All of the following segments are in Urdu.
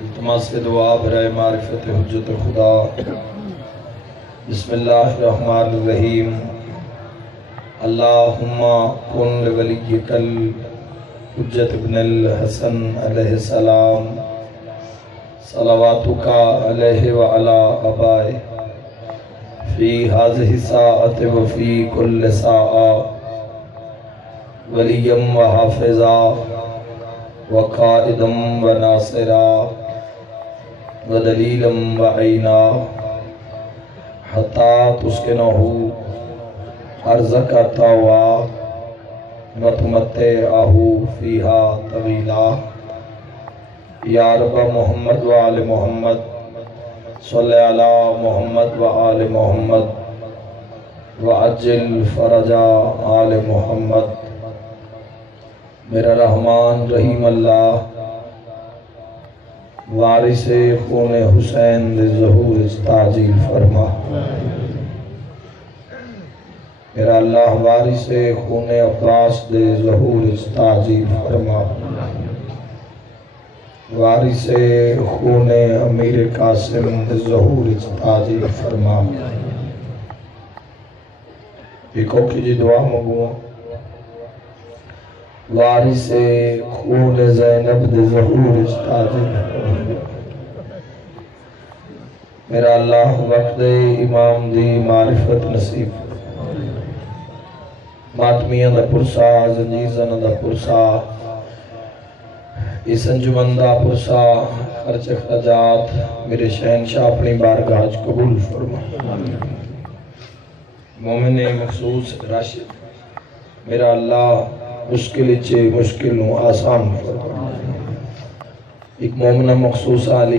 التماس دعا برائے معرفت حجت خدا۔ بسم اللہ الرحمن الرحیم۔ اللہم کن لولیک الحجت ابن الحسن علیہ السلام صلواتک علیہ وعلا آبائہ فی ہذہ الساعۃ وفی کل ساعہ ولیم و حافظا وقائدم و ناصرا ودلیلم و عینا حتی تسکنہو ارزق طاوا وتمتعہو فیہا طویلا۔ یا رب محمد و آل محمد صلی علی محمد و آل محمد وعجل فرج آل محمد۔ میرا رحمان رحیم اللہ وارث خون حسین دے ظہور تعجیل فرما۔ میرا اللہ وارث خون عباس دے ظہور تعجیل فرما۔ وارث خون امیر قاسم دے ظہور تعجیل فرما۔ ایکو کی جی دعا مگو وارث خون زینب دے ظہور تعجیل فرما۔ میرا اللہ وقت امام دی معرفت نصیب، ماتمیاں دا پرسا، زنجیزن دا پرسا، اس انجمن دا پرسا، خرچ اخراجات میرے شہنشاہ اپنی بارگاہ قبول فرما۔ مومن مخصوص راشد میرا اللہ مشکل چے مشکلوں آسان فرما۔ ایک مومنہ مخصوص علی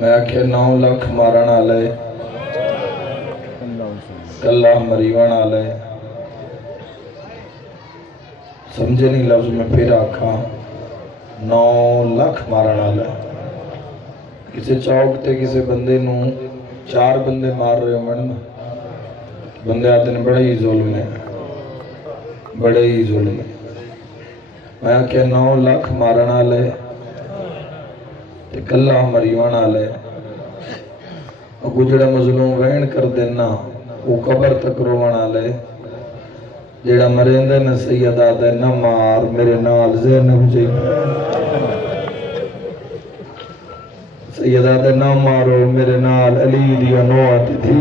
میں آکھے 9 لاکھ مارن آلے کلہ مریون آلے سمجھے نہیں لفظ میں پھر آکھاں 9 لاکھ مارن آلے۔ کسی چوک تے کسی بندے نو 4 بندے مار رہے ہو مرنا بندے آتے نے بڑے ہی ظلم ہے، بڑے ہی ظلم ہے۔ میں آکھے 9 لاکھ مارن آلے کلہ مریون آلے جڑا مظلوم وین کر دینا وہ قبر تک روان آلے جڑا مریندے نے سید آدھے نہ مار میرے نال زینب جی سید آدھے نہ مارو میرے نال علی دیا نو آتی تھی۔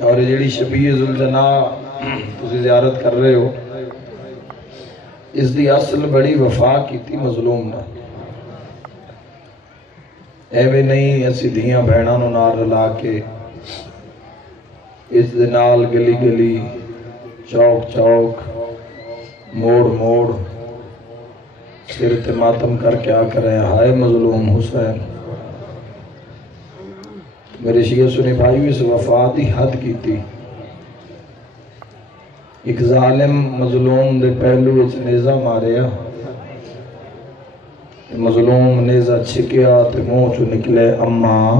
اور جڑی شبیہ ذوالجناح تسی زیارت کر رہے ہو اس دی اصل بڑی وفا کی تھی مظلوم نہ ایوے نہیں اسی دھیاں بہناں نو نال رلا کے اس دے نال گلی گلی چوک چوک موڑ موڑ سر تے ماتم کر کے آ کریں ہائے مظلوم حسین میرے شیعہ سنی بھائیو اس وفا دی حد کیتی ایک ظالم مظلوم دے پہلو وچ نیزہ ماریا مظلوم نیزہ چھکیا تے منہ چو نکلے اماں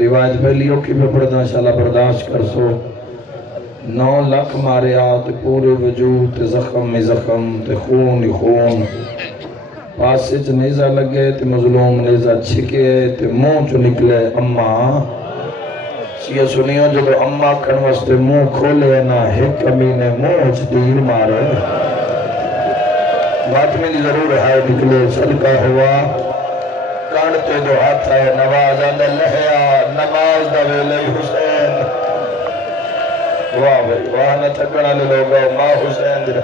روایت پہلی اوکی پہ پڑھنا انشاءاللہ برداشت کر سو 9 لاکھ ماریا تے پورے وجود تے زخم میں زخم تے خون ہی خون پاسے چ نیزہ لگے تے مظلوم نیزہ چھکے تے منہ چو نکلے اماں شیعہ سنیوں جب اماں کھن واسطے منہ کھولے نہ ایک کمینے منہ چ تیر مارے بات میں ضرور ہے نکلے صدقہ ہوا کانٹے دو ہاتھ ہے نواز آدھا لہیا نماز دا ویلے حسین واہ بھائی واہ نہ تھکنا لے لوگا ماں حسین دے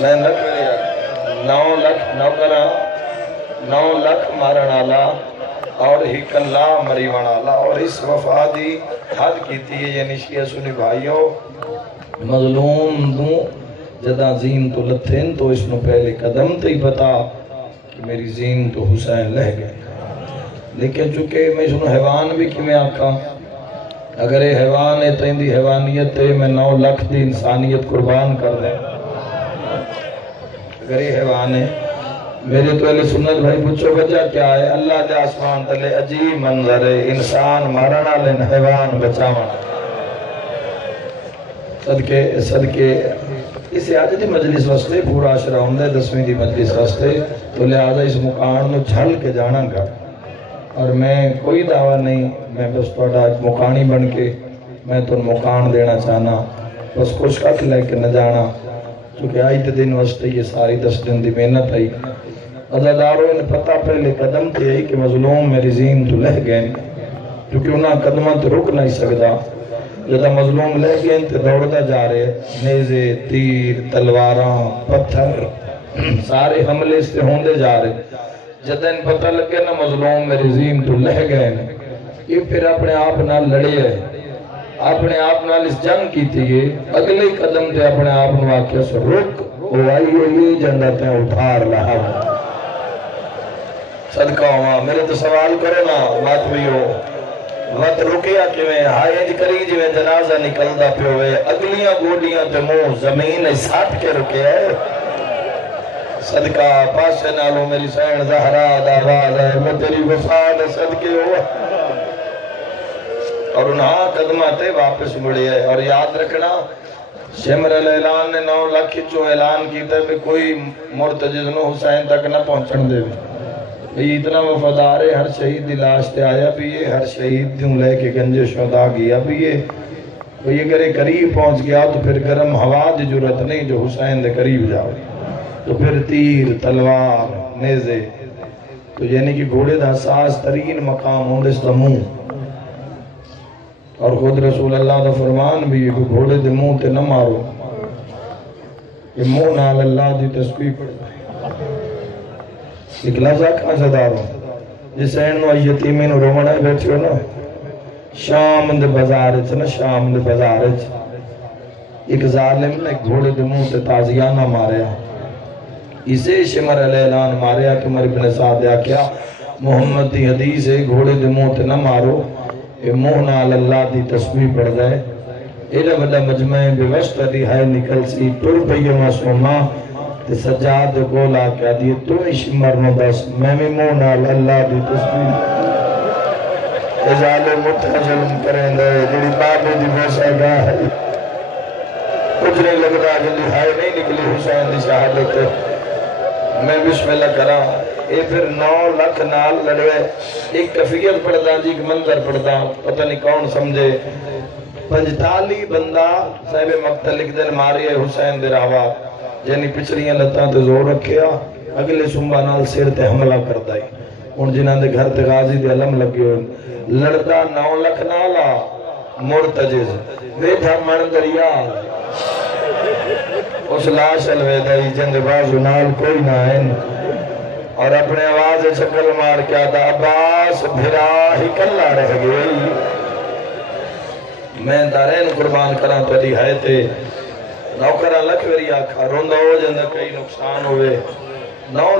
میں نہ کریا 9 لاکھ نوکرہ 9 لاکھ مارن آلا اور ایک اللہ مریوان آلا اور اس وفا دی حد کیتی ہے یعنی شیعہ سنی بھائیوں مظلوم دوں جدہ زین تو لتھین تو اس نو پہلے قدم تے ہی بتا کہ میری زین تو حسین لہ گئے لیکن چونکہ میں سنو حیوان بھی کی میں آکھا اگر یہ حیوان ہے تو اندی حیوانیت تے میں 9 لاکھ دی انسانیت قربان کر دیں اگر یہ حیوان ہے میرے تو اہل سنت بھائی پوچھو وجہ کیا ہے اللہ دے آسمان تلے عجیب منظر ہے انسان مارنا لین حیوان بچاوانا صدقے اسے آج دی مجلس واسطے پورا عشرہ ہوندہ ہے 10ویں دی مجلس واسطے تو لہذا اس مقام نو جھل کے جانا گا اور میں کوئی دعویٰ نہیں میں بس توڑا مقانی بن کے میں تو مقام دینا چاہنا بس کچھ کٹ لے کے نہ جانا چونکہ آئی تے دن واسطے یہ ساری 10 دن دی محنت آئی عزاداروں انہیں پتہ پہلے قدم تے آئی کہ مظلوم میری زین تو لہ گئے کیونکہ انہاں قدمہ تے رک نہیں سکتا جدہ مظلوم لے گئے تے دوڑتا جا رہے نیزے تیر تلواراں پتھر سارے حملے سے ہوندے جا رہے جدہ ان پتہ لگے نا مظلوم میری زین تو لہ گئے یہ پھر اپنے آپ نہ لڑے ہے اپنے آپ نال اس جنگ کی تھی اگلے قدم تے اپنے آپ نو آکھیا سو رک او آئیے یہ جنگا تے اٹھار لہا صدقہ ہوا میرے تو سوال کرو نا بات بھی ہو وقت رکیا کہ میں ہائیں کری جی میں جنازہ نکلدا پہ ہوئے اگلیاں گوڑیاں تے منہ زمین ساتھ کے رکے ہے صدقہ پاسے نالو میری سین زہرا داواز ہے میں تیری وفاد صدقے ہوا اور انہاں قدماتے واپس مڑے ہے اور یاد رکھنا شمر اعلان نے 9 لاکھ چو اعلان کیتا ہے کہ کوئی مرتجز نو حسین تک نہ پہنچن دے بھی اتنا وفادار ہے ہر شہید دی لاش تے آیا بھی ہے ہر شہید دیوں لے کے گنج شہداء گیا بھی ہے وہ یہ کرے قریب پہنچ گیا تو پھر گرم ہوا دی جرت نہیں جو حسین دے قریب جاؤ تو پھر تیر تلوار نیزے تو یعنی کہ گھوڑے دا حساس ترین مقام ہوندے اس دا منہ اور خود رسول اللہ دا فرمان بھی ہے کہ گھوڑے دے منہ تے نہ مارو یہ منہ نال اللہ دی تسبیح پڑھتا ایک لفظہ کہاں سے دارو جس اینو یتیمین رومن ہے بیٹھے ہو نا شام دے بازارچ نا شام دے بازارچ ایک ظالم نے گھوڑے دے منہ تے تازیانہ ماریا اسے شمر علیہ اعلان ماریا کہ مر ابن سعد کیا محمد دی حدیث ہے گھوڑے دے منہ تے نہ مارو یہ منہ نال اللہ دی تسبیح پڑھ گئے ایڈا بڑا مجمع بے وسط دی ہے نکل سی ٹر پئی معصومہ تے سجاد گول آ کے دی تو شمر نو بس میں منہ نال اللہ دی تسبیح اے ظالم مٹھا ظلم کریں دے جڑی بابے دی موسیٰ گاہ ہے کچھ نہیں لگتا جلدی ہائے نہیں نکلی حسین دی شہادت میں بسم اللہ کرا اے پھر 9 لاکھ نال لڑوے ایک کفیت پڑھتا جی ایک منظر پڑھتا پتہ نہیں کون سمجھے 45 بندہ صاحب مقتل ایک دن ماری ہے حسین دے راوا یعنی پچھلیاں لتاں تے زور رکھیا اگلے سنبا نال سیر تے حملہ کرتا ہے ان جنہاں دے گھر تے غازی دے علم لگے ہوئے لڑتا 9 لاکھ نالا مرتجز بیٹھا من دریا اس لاش الویدائی جند بازو نال کوئی نہ ہے اور اپنے آواز چکل مار کیا دا عباس بھرا ہی کلہ رہ گئی میں دارین قربان کران تو دی ہے تے نوکرہ لکھ وری آکھا روندہ ہو جندہ کئی نقصان ہوئے 9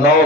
9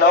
9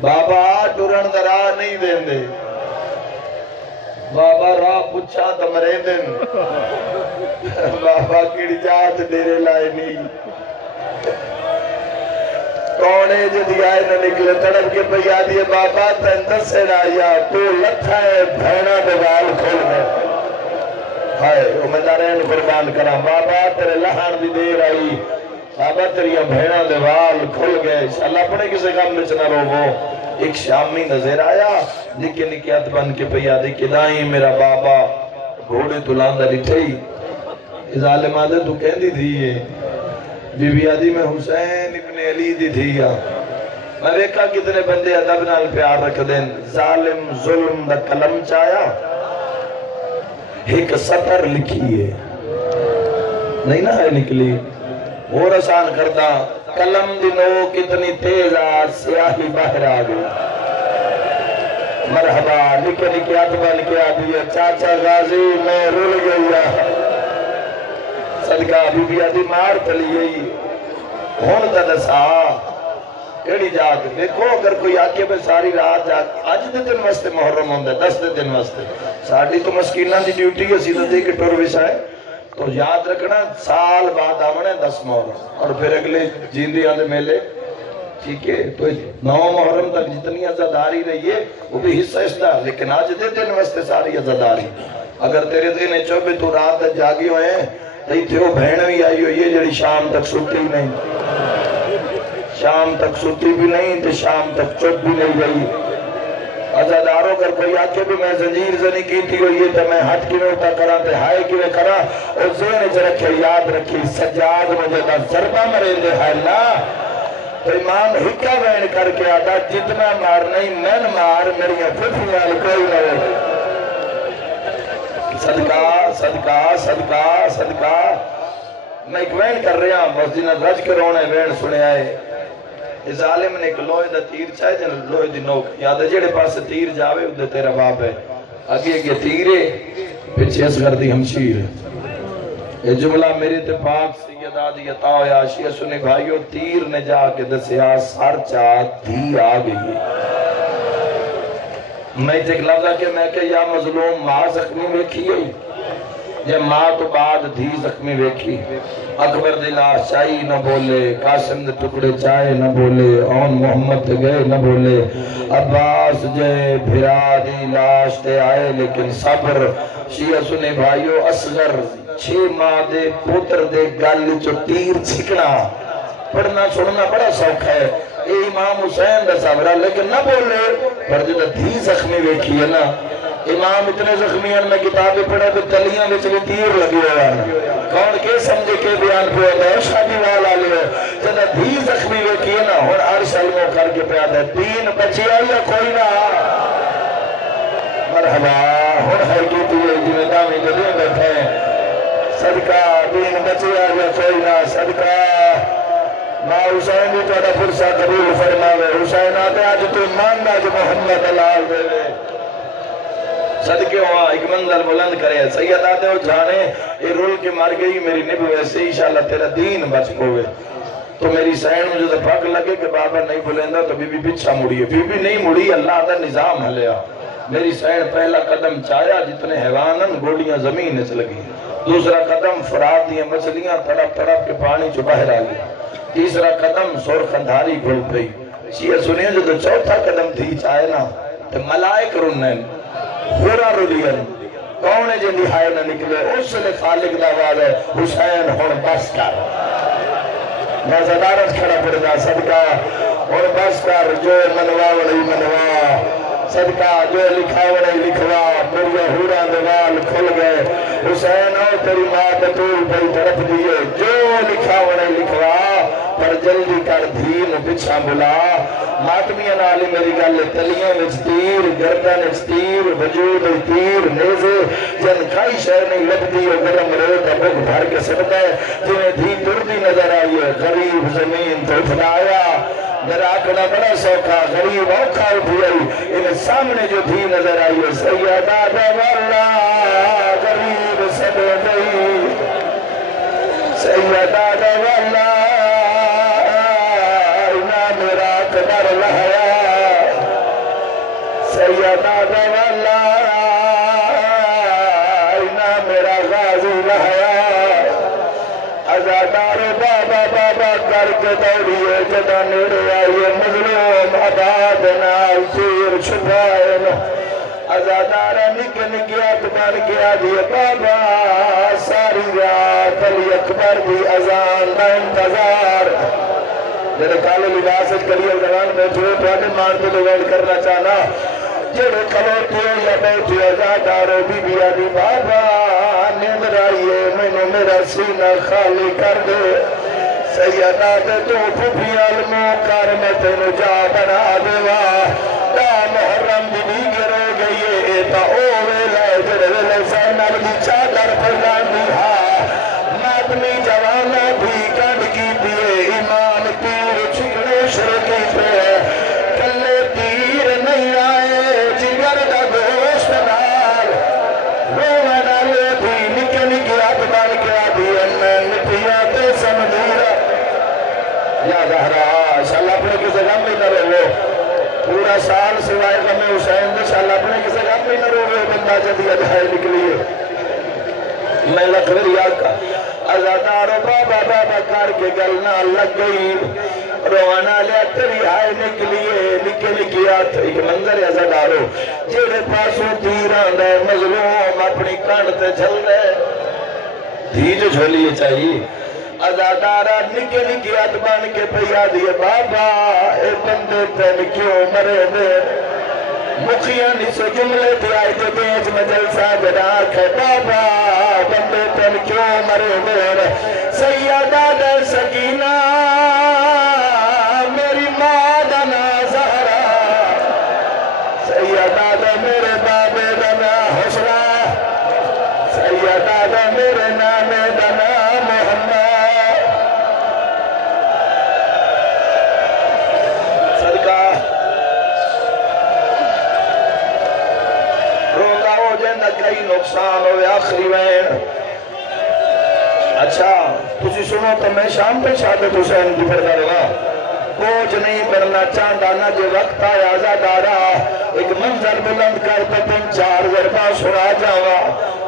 بابا ٹرن دا راہ نہیں دین دے بابا راہ پچھا تو مرے دن بابا کیڑی جات ڈیرے لائے نہیں کونے جدی آئے نہ نکلے تڑپ کے پیا دیے بابا تین دسے رایا تو لکھا ہے بھینا دوال کھول گئے ہائے امیدارین قربان کرا بابا تیرے لہان بھی دیر آئی بابا تیریاں بھینا دوال کھول گئے انشاءاللہ اپنے کسے کام میں چنا رو وہ ایک شامی نظر آیا نکے نکے ہاتھ بن کے پیا دی کہ دائیں میرا بابا گھوڑے تلاندہ لٹھئی ظالم آدھے تو کہہ دی تھی یہ بی بی آدھی میں حسین ابن علی دی تھی یا میں دیکھا کتنے بندے ادب نال پیار رکھ دیں ظالم ظلم دا کلم چایا ایک سطر لکھی ہے نہیں نہ ہے نکلی اور آسان کرتا کلم دنوں کتنی تیز آج سیاہی باہر آگئی مرحبا نکے نکے آتبا نکے آدھی چاچا غازی میں رول گئی صدقہ بی بی آدھی مار تلی گئی ہون تا دسا کیڑی جاگ دیکھو اگر کوئی آکے میں ساری رات جاگ آج دے دن وستے محرم ہوندے 10 دن وستے ساڑھی تو مسکینہ دی ڈیوٹی ہے سیدھا دے کے ٹور ویسا ہے تو یاد رکھنا سال بعد آمنے 10 محرم اور پھر اگلے جیندی آدھے میلے ٹھیک ہے تو 9 محرم تک جتنی عزاداری رہی ہے وہ بھی حصہ اس دا لیکن آج دے دن وستے ساری عزاداری اگر تیرے دن چوبے تو رات جاگی ہوئے ہیں نہیں تھے وہ بہن بھی آئی ہوئی ہے جڑی شام تک سوتی نہیں شام تک سوتی بھی نہیں تو شام تک چپ بھی نہیں گئی عزاداروں کر کوئی آکے بھی میں زنجیر زنی کی تھی ہوئی ہے تو میں ہٹ کی میں ہوتا کرا تے ہائے کی میں کرا اور ذہن چ رکھے یاد رکھی سجاد مجھے دا ضربہ مرے دے ہے نا تو امام ہکا وین کر کے آدھا جتنا مار نہیں میں مار میری ففیال کوئی نہ صدقہ صدقہ صدقہ صدقہ میں ایک وین کر رہا ہوں مسجد رج کے رونے وین سنے آئے اس عالم نے ایک لوہے دا تیر چاہے جن لوہے دی نوک یاد ہے جڑے پاس تیر جاوے ادھے تیرا باپ ہے آگے ایک تیرے پچھے اسگر دی ہمشیر یہ جملہ میرے تے پاک سید آدھی عطا یا شیعہ سنے بھائیو تیر نے جا کے دسیا سار چاہ دھی آگئی میں ایک لفظہ کہ میں کہ یا مظلوم ماں زخمی ویکھی ہے یا ماں تو بعد دھی زخمی ویکھی اکبر دلہ شاہی نہ بولے قاسم دے ٹکڑے چائے نہ بولے اون محمد تے گئے نہ بولے عباس جے بھرا دی لاش تے آئے لیکن صبر شیعہ سنے بھائیو اصغر 6 ماہ دے پوتر دے گل چو تیر چھکنا پڑھنا چھوڑنا بڑا سوکھ ہے اے امام حسین دا صبرہ لیکن نہ بولے پر جو دھی زخمی ویکھی ہے نا امام اتنے زخمی ہیں میں کتابیں پڑھا تو تلیاں میں چلی تیر لگی ہوا کون کے سمجھے کے بیان پہ ہوتا ہے شادی والا لے جدہ دھی زخمی ویکھی ہے نا اور عرش علموں کر کے پیادا ہے 3 بچی آئی یا کوئی نہ مرحبا ہن ہر کی تیئے جنہیں دامی جو دیں بیٹھے ہیں صدقہ 3 بچی آئی یا کوئی نہ صدقہ ماں حسین بھی تو فرصہ قبول فرماوے حسین آتے آج تو مانگا جو محمد اللہ دے صدقے ہوا ایک منزل بلند کرے سید آتے ہو جانے یہ رول کے مار گئی میری نبی ویسے انشاءاللہ تیرا دین بچ پوے تو میری سین مجھے تو پاک لگے کہ بابا نہیں بلندہ تو بی بی پچھا مڑی ہے بی بی نہیں مڑی اللہ دا نظام ہلیا میری سین پہلا قدم چایا جتنے حیوانن گوڑیاں زمین اس لگی دوسرا قدم فراد دیئے مچھلیاں تڑپ تڑپ کے پانی چو باہر آگئی تیسرا قدم سور خندھاری گھل پئی شیعہ سنیں جو تو چوتھا قدم تھی چاہے نا تو ملائک رنن خورا رولین کون جے نہائے نہ نکلے اس نے خالق دعواد ہے حسین ہون بس کر میں زدارت کھڑا پڑھنا صدقہ ہون بس کر جو منوا وڑی منوا صدقہ جو لکھا وڑی لکھوا میرے ہورا دوال کھل گئے حسین اور تیری ماں بطول بھئی طرف دیئے جو لکھا وڑی لکھوا پر جلدی کر دھین پچھا بلا ماتمیاں نالی میری گالے تلیاں وچ تیر گردن وچ تیر وجود تیر نیزے جن کئی شہر نہیں لبدی اور گرم ریت بھگ بھر کے سکتا ہے جنہیں دھی دردی نظر آئی ہے غریب زمین تو اٹھنایا نراکنا بڑا سوکھا غریب اوکھا اٹھی آئی انہیں سامنے جو دھی نظر آئی ہے سیدہ دواللہ غریب سب گئی سیدہ دواللہ کر کے دوڑیے جدا نیڑے آئیے مظلوم آباد نال تیر چھپائے نا ازادارہ نکے نکیات بن گیا دیے بابا ساری رات علی اکبر دی اذان دا انتظار جنہیں کالے لباس کریے زبان بیٹھے تو آنے مانتے تو ویڈ کرنا چاہنا جنہیں کھلوتے یا بیٹھے ازادارہ بی بی آدھی بابا نیند رائیے میں نے میرا سینہ خالی کر دے سیدہ دے تو پھوپی علموں کر میں تینو جا بنا دیوا دا محرم دی گرو گئیے تا اوے لے جرے لے زینب دی چادر پھلان دی ماتمی جوانا بھی کڑ کی دیئے ایمان تیر چھکنے شرکی پہ کلے تیر نہیں آئے جگر دا گوشت نال رونا لے بھی نکے نکے آدمان کے آدھی انہیں نتیاتے سمدیرہ یا زہرہ شاءاللہ اپنے کسے غم بھی نہ رہو پورا سال سوائے غم حسین دے شاءاللہ اپنے کسے غم بھی نہ رہو بندہ جدی ادھائے نکلیے میں لکھوری آقا ازادارو بابا بابا کر کے گلنا لگ گئی روانا لیا تری آئے نکلیے نکے نکیات ایک منظر ازادارو جیڑے پاسوں تیران دے مظلوم اپنی کانٹتے جھل رہے دھیج جھولیے چاہیے ازادارہ نکے نکیات بان کے پیا دیے بابا اے بندے تین کیوں مرے دے مخیان اس جملے تھی آئی تو بیچ میں جلسہ جڑاک ہے بابا بندے تین کیوں مرے دے سیدہ در سکینہ میری مادنا زہرہ سیدہ در میرے بابے دنا حسرہ سیدہ در میرے نام دنا محمد صدقہ روندہ ہو جنہ کئی نقصان ہوئے آخری وین اچھا تُسی سنو تو میں شام پہ شادت حسین کی پردہ رہا بوجھ نہیں بننا چاندہ نہ جو وقت آیا آزادارہ ایک منظر بلند کر پہ تین چار ضربہ سنا جاوا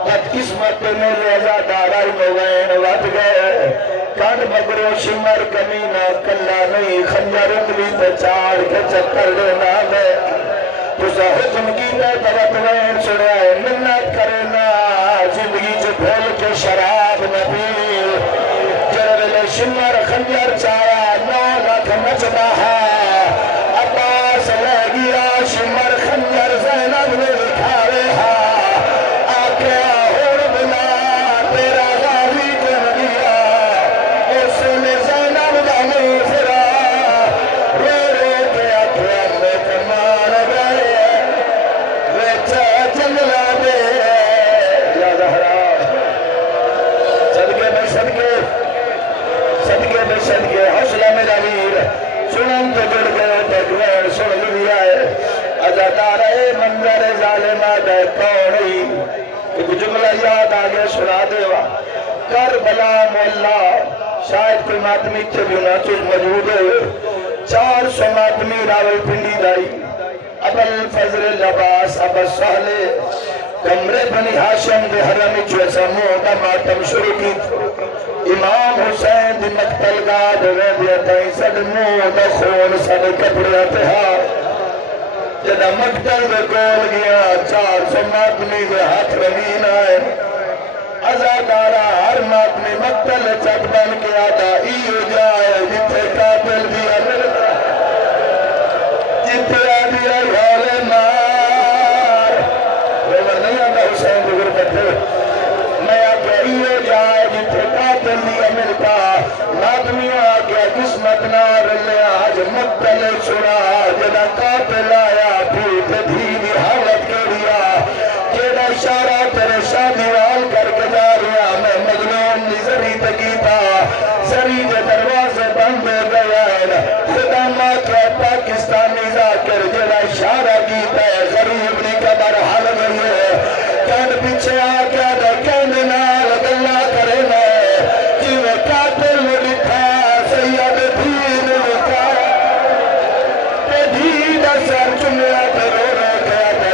بد قسمت پہ میرے آزادارہ ہی موغین وقت گئے کانڈ مگرو شمر کمینہ کلا نہیں خنجر انگلی پہ چار کے چکر لینا میں تُسا حکم کی تے طرف وین سڑائے منت کرنا زندگی جو بھول کے شراب نبی جرول شمر خنجر چایا نو لکھ مچنا ہے عباس لے گیا شمر خنجر زینب نے لکھارے آکے آہور بلا تیرا غاوی کر گیا اس نے زینب دانے فرا رو رو کے آکے میں کمان گئے ویچا جنگلہ دے یا زہرہ صدقے میں صدقے صدقے میں صدقے حوصلہ میرا ویر سنن تو جڑ گئے تکویر سن لیا ہے ازادارہ منظر ظالمہ دے کونی ایک جملہ یاد آگے سنا دیوا کربلا مولا شاید کوئی ماتمی تھے بھی ناچوز موجود ہے 400 ماتمی راول پنڈی دائی ابل فضل لباس ابل سہلے کمرے بنی حاشم دے حرمی چویسا مودا ماتم شروع کی امام حسین دی مقتل گاد ریدیتائی سد مودا خون سد کپڑے اتحار جدہ مقتل دے کول گیا 400 ماتمی دے ہاتھ رمین آئے ازادارہ ہر ماتمی مقتل چت بن کے آدھا ایو جائے جتے قاتل بھی اللہ جتے آدھی آئی حال مار رومر نہیں آدھا حسین دے غربت ہے میں آکے ایو جائے جتے قاتل بھی ملتا ماتمیوں آکے قسمت نار لے آج مقتل چھڑا جدہ قاتل آیا پھوٹ دھیمی حالت کے دیا جدہ اشارہ تیرے شادی وال کر کے جا رہا میں مظلوم نی زری تکیتا زری دے دروازے بند گیا ہے خدا ماں کے پاکستانی ذاکر جدہ اشارہ کیتا ہے غریب نی کبر حال گئی ہے کہن پیچھے آکے دے کہن نال گلہ کرے میں جیوے قاتل لکھا سید دین لکھا تے دید سر چنیا تے رو رو کے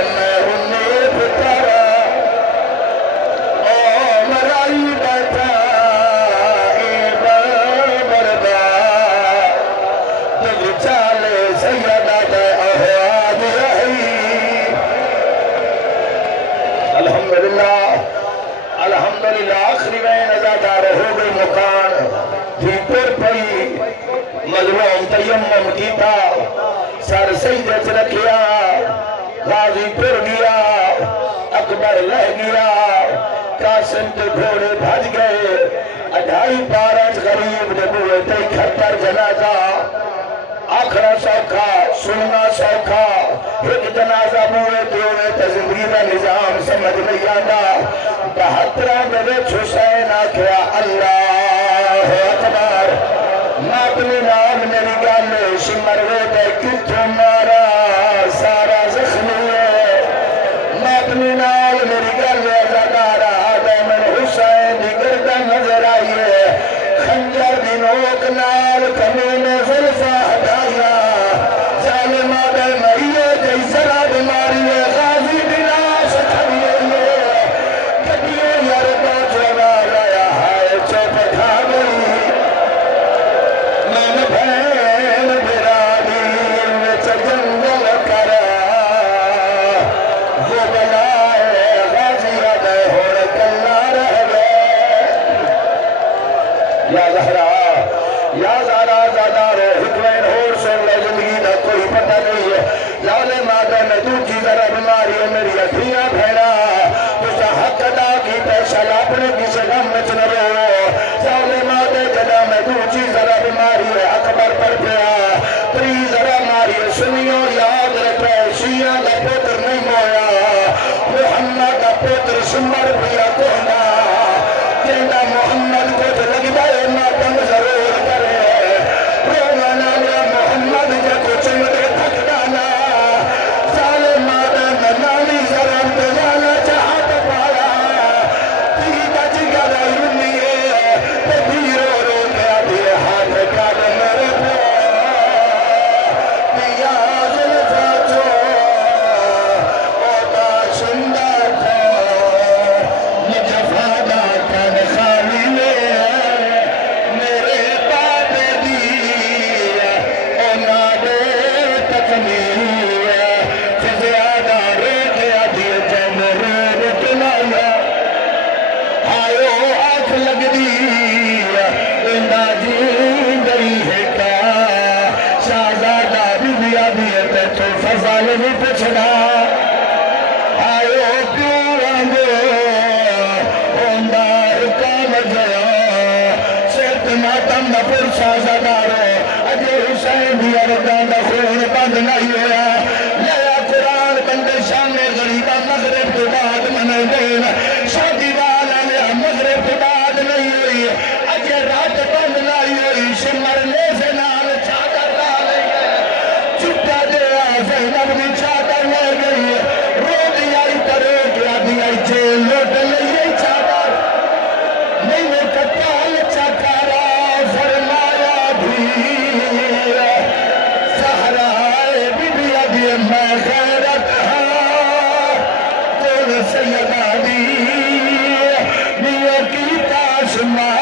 زیادہ ہو گئی مکان بھی پر پئی مظلوم تیمم کیتا سر سجدے رکھیا غازی پھر گیا اکبر لہ گیا قاسم کے گھوڑے بھج گئے 2.5 پارچ غریب نبوے تے کھٹر جنازہ آخرا سوکھا سننا سوکھا ایک جنازہ موے دیوے تے زندگی دا نظام سمجھ نہیں آتا 72 میں حسین آکھیا اللہ اکبر ماتمی نام میری گل شمر وے تے کتھوں مارا سارا زخمی ہے ماتمی نام میری گل زدارا آدم حسین دی گردن نظر آئی ہے خنجر دی نوک نال کمین زلفہ ہٹایا ظالم آدم آئیے جیسرا بیماری ہے غازی بلاس کھڑیے کٹیے یردہ جوڑا لایا ہائے چوپ کھا گئی من بھین برادی وچ جنگل کرا وہ بلائے غازی آدھے ہوڑ کلا رہ گئے یا زہرا یا زہرا زادارو حکمین ہوڑ سن لے زندگی دا کوئی پتہ نہیں ہے لالے مادہ میں دوچی ذرا بیماری ہے میری اتھیاں بھیڑا تجھا حق ادا کی پیشہ لاپنے کسی غم میں چن رو لالے مادہ جدا میں دوچی ذرا بیماری ہے اکبر پر پیا تری ذرا ماری ہے سنیوں یاد رکھے شیعہ دا پوتر نہیں مویا محمد دا پوتر شمر پیا کونا کہنا محمد کو تو لگ دائے ماتم ضرور کرے رونا یا محمد جا کچھ مدے تھک دانا ظالم آدم نامی ذرم دلانا چاہت پایا تی بچ گیا یونیے تے بھی رو گیا بھی ہاتھ کھاڑ میرے پہ پیا زلفہ جو اوٹا شندہ تھا مجفادہ کن خالی میں میرے باب دی اونا دے تکمیل فزیادہ روکیا دیا جن روڈ کنایا آئیو آنکھ لگ دی اندہ جی گئی ہے کا شہزادہ بھی دیا دیتے تو فضل بھی پچھڑا آئیو کیوں رنگو اندہ کام جیا سیت ماتم دا پر شہزادارو اجے حسین بھی اردان دا خون بند نہیں ہویا لیا قرآن بندے شام غریبہ مغرب تو بعد منہ دین شادی والا لیا مغرب تو بعد نہیں ہوئی اجے رات بند نہیں ہوئی شمر لے سے نال چادر ڈالے گئے چھٹا دیا زینب بھی چادر لے گئی رو دیا اترے کیا دیا جیل لوٹ لئے چادر نہیں وہ کتال چکارا فرمایا بھی سہرائے بی بی ابھی میں غیرت کل سیدہ دی نیو کی تاش ماں